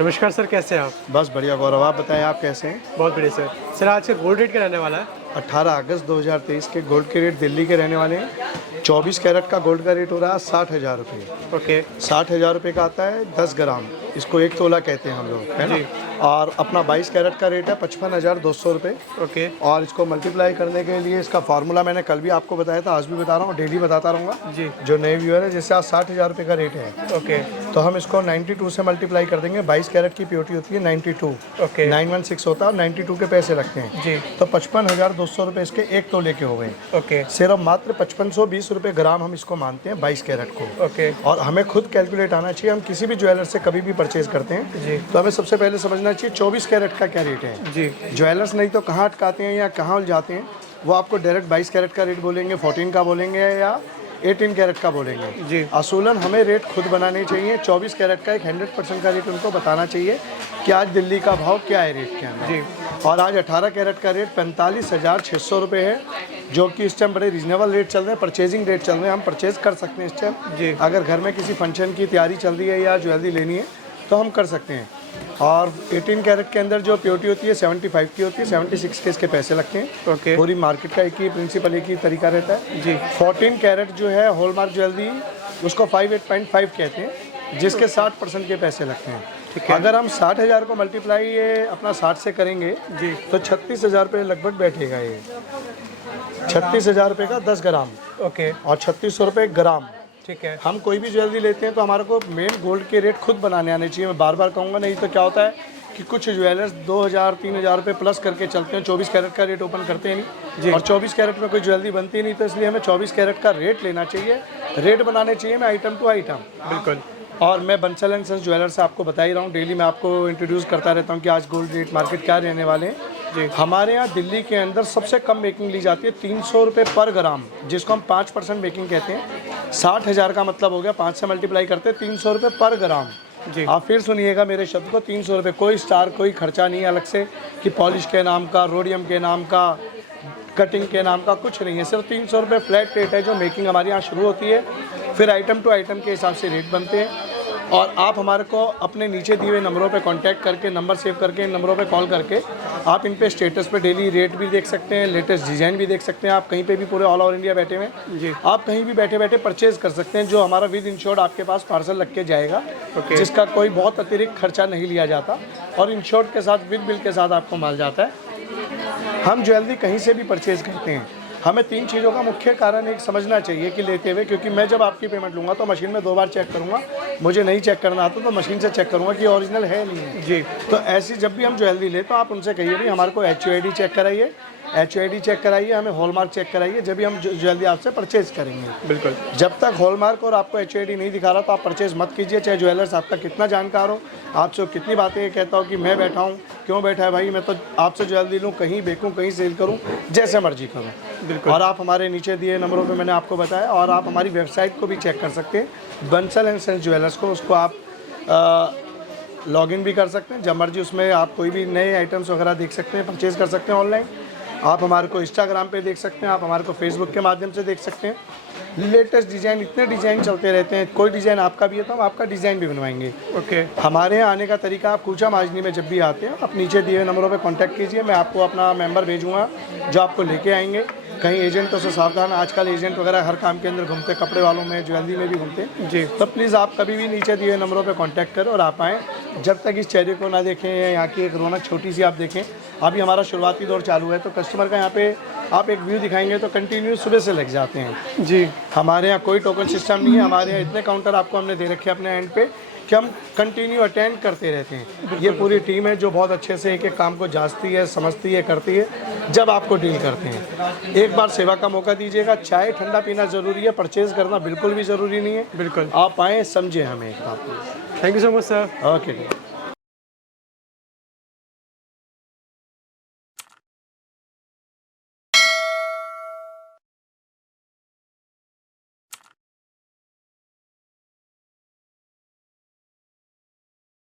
नमस्कार सर, कैसे हैं आप? बस बढ़िया गौरव, आप बताएं आप कैसे हैं? बहुत बढ़िया सर। सर आज का गोल्ड रेट क्या रहने वाला है? 18 अगस्त 2023 के गोल्ड के रेट दिल्ली के रहने वाले हैं। 24 कैरेट का गोल्ड का रेट हो रहा है 60,000 रुपये। ओके। 60,000 रुपये का आता है 10 ग्राम, इसको 1 तोला कहते हैं हम लोग, है ना। और अपना 22 कैरेट का रेट है 55,200 रुपये। ओके। और इसको मल्टीप्लाई करने के लिए इसका फार्मूला मैंने कल भी आपको बताया था, आज भी बता रहा हूँ, डेली बताता रहूँगा जी। जो नए व्यूअर है। जैसे आज 60,000 रुपये का रेट है, ओके। तो हम इसको 92 से मल्टीप्लाई कर देंगे। 22 कैरेट की प्योरिटी होती है 92, ओके। 916 होता है और 92 के पैसे लगते हैं जी। तो 55,200 रुपये इसके 1 तोले के हो गए। ओके। सिर्फ मात्र 5520 रुपये ग्राम हम इसको मानते हैं 22 कैरेट को। ओके। और हमें खुद कैलकुलेट आना चाहिए। हम किसी भी ज्वेलर से कभी भी परचेज करते हैं जी। तो हमें सबसे पहले समझना चाहिए 24 कैरेट का क्या रेट है। जी। ज्वेलर्स नहीं तो कहाँ अटकाते हैं या कहाँ उलझाते हैं, वो आपको डायरेक्ट 22 कैरेट का रेट बोलेंगे, 14 का बोलेंगे या 18 कैरेट का बोलेंगे। जी। असूलन हमें रेट खुद बनाने चाहिए। 24 कैरेट का एक 100% का रेट उनको बताना चाहिए कि आज दिल्ली का भाव क्या है रेट के अंदर। जी। और आज 18 कैरेट का रेट 45,600 रुपये है, जो कि इस टाइम बड़े रीजनेबल रेट चल रहे हैं, परचेजिंग रेट चल रहे हैं। हम परचेज कर सकते हैं इस टाइम। जी। अगर घर में किसी फंक्शन की तैयारी चल रही है या ज्वेलरी लेनी है तो हम कर सकते हैं। और 18 कैरेट के अंदर जो प्योरिटी होती है 75 की होती है, 76 के इसके पैसे लगते हैं। ओके। पूरी मार्केट का एक ही प्रिंसिपल, एक ही तरीका रहता है। जी। 14 कैरेट जो है हॉलमार्क ज्वेलरी, उसको 58.5 कहते हैं, जिसके 60% के पैसे लगते हैं। ठीक है। अगर हम 60,000 को मल्टीप्लाई ये अपना 60 से करेंगे जी। तो 36,000 रुपये लगभग बैठेगा ये। 36,000 रुपये का 10 ग्राम ओके। और 3600 रुपये ग्राम। ठीक है। हम कोई भी ज्वेलरी लेते हैं तो हमारे को मेन गोल्ड के रेट खुद बनाने आने चाहिए। मैं बार बार कहूँगा, नहीं तो क्या होता है कि कुछ ज्वेलर्स 2,000-3,000 रुपये प्लस करके चलते हैं, 24 कैरेट का रेट ओपन करते हैं नहीं। जी। और 24 कैरेट में कोई ज्वेलरी बनती नहीं, तो इसलिए हमें 24 कैरेट का रेट लेना चाहिए, रेट बनाने चाहिए मैं आइटम टू आइटम। बिल्कुल। और मैं बंसल एंड सन्स ज्वेलर से आपको बता ही रहा हूँ, डेली मैं आपको इंट्रोड्यूस करता रहता हूँ कि आज गोल्ड रेट मार्केट क्या रहने वाले हैं। जी। हमारे यहाँ दिल्ली के अंदर सबसे कम मेकिंग ली जाती है 300 रुपये पर ग्राम, जिसको हम 5% मेकिंग कहते हैं। 60,000 का मतलब हो गया, 5 से मल्टीप्लाई करते हैं 300 रुपये पर ग्राम। जी। आप फिर सुनिएगा मेरे शब्द को, 300 रुपये, कोई स्टार, कोई खर्चा नहीं है अलग से कि पॉलिश के नाम का, रोडियम के नाम का, कटिंग के नाम का, कुछ नहीं है। सिर्फ 300 रुपये फ्लैट रेट है जो मेकिंग हमारे यहाँ शुरू होती है। फिर आइटम टू आइटम के हिसाब से रेट बनते हैं। और आप हमारे को अपने नीचे दिए हुए नंबरों पे कांटेक्ट करके, नंबर सेव करके, इन नंबरों पे कॉल करके आप इन पे स्टेटस पे डेली रेट भी देख सकते हैं, लेटेस्ट डिज़ाइन भी देख सकते हैं। आप कहीं पे भी पूरे ऑल ओवर इंडिया बैठे हुए हैं, जी। आप कहीं भी बैठे बैठे परचेज कर सकते हैं, जो हमारा विद इंश्योर्ड आपके पास पार्सल लग के जाएगा। ओके। जिसका कोई बहुत अतिरिक्त खर्चा नहीं लिया जाता और इंश्योर्ड के साथ, विद बिल के साथ आपको माल जाता है। हम ज्वेलरी कहीं से भी परचेज करते हैं। हमें 3 चीज़ों का मुख्य कारण एक समझना चाहिए कि लेते हुए, क्योंकि मैं जब आपकी पेमेंट लूँगा तो मशीन में 2 बार चेक करूँगा। मुझे नहीं चेक करना आता तो मशीन से चेक करूँगा कि ओरिजिनल है नहीं है। जी। तो ऐसी जब भी हम ज्वेलरी ले तो आप उनसे कहिए भी हमारे को HUID चेक कराइए, HUID चेक कराइए, हमें हॉलमार्क चेक कराइए, जब भी हम ज्वेलरी आपसे परचेज करेंगे। बिल्कुल। जब तक हॉलमार्क और आपको HUID नहीं दिखा रहा तो आप परचेज मत कीजिए, चाहे ज्वेलर्स आपका कितना जानकार हो, आपसे कितनी बातें कहता हो कि मैं बैठा हूँ, क्यों बैठा है भाई, मैं तो आपसे ज्वेलरी लूँ, कहीं बेचूँ, कहीं सेल करूँ, जैसे मर्जी करूँ। बिल्कुल। और आप हमारे नीचे दिए नंबरों पे मैंने आपको बताया, और आप हमारी वेबसाइट को भी चेक कर सकते हैं, बंसल एंड सन्स ज्वेलर्स को, उसको आप लॉगिन भी कर सकते हैं जब मर्जी। उसमें आप कोई भी नए आइटम्स वगैरह देख सकते हैं, परचेज़ कर सकते हैं ऑनलाइन। आप हमारे को इंस्टाग्राम पे देख सकते हैं, आप हमारे को फेसबुक के माध्यम से देख सकते हैं। लेटेस्ट डिज़ाइन, इतने डिज़ाइन चलते रहते हैं, कोई डिज़ाइन आपका भी है तो हम आपका डिज़ाइन भी बनवाएंगे। ओके। हमारे यहाँ आने का तरीका, आप कूचा माजनी में जब भी आते हैं, आप नीचे दिए हुए नंबरों पे कांटेक्ट कीजिए, मैं आपको अपना मेंबर भेजूँगा जो आपको लेके आएंगे। कहीं एजेंटों से सावधान, आजकल एजेंट वगैरह हर काम के अंदर घूमते, कपड़े वालों में, ज्वेलरी में भी घूमते। जी। तो प्लीज़ आप कभी भी नीचे दिए नंबरों पे कांटेक्ट करें और आप आएँ। जब तक इस चेहरे को ना देखें, यहाँ की एक रौनक छोटी सी आप देखें। अभी हमारा शुरुआती दौर चालू है तो कस्टमर का यहाँ पे आप एक व्यू दिखाएंगे तो कंटिन्यू सुबह से लग जाते हैं। जी। हमारे यहाँ कोई टोकन सिस्टम नहीं है। हमारे यहाँ इतने काउंटर आपको हमने दे रखे हैं अपने एंड पे कि हम कंटिन्यू अटेंड करते रहते हैं। ये पूरी टीम है जो बहुत अच्छे से एक एक काम को जांचती है, समझती है, करती है, जब आपको डील करते हैं। एक बार सेवा का मौका दीजिएगा। चाय ठंडा पीना ज़रूरी है, परचेज़ करना बिल्कुल भी ज़रूरी नहीं है। बिल्कुल। आप आएँ, समझें हमें एक बात। Thank you so much sir. Okay.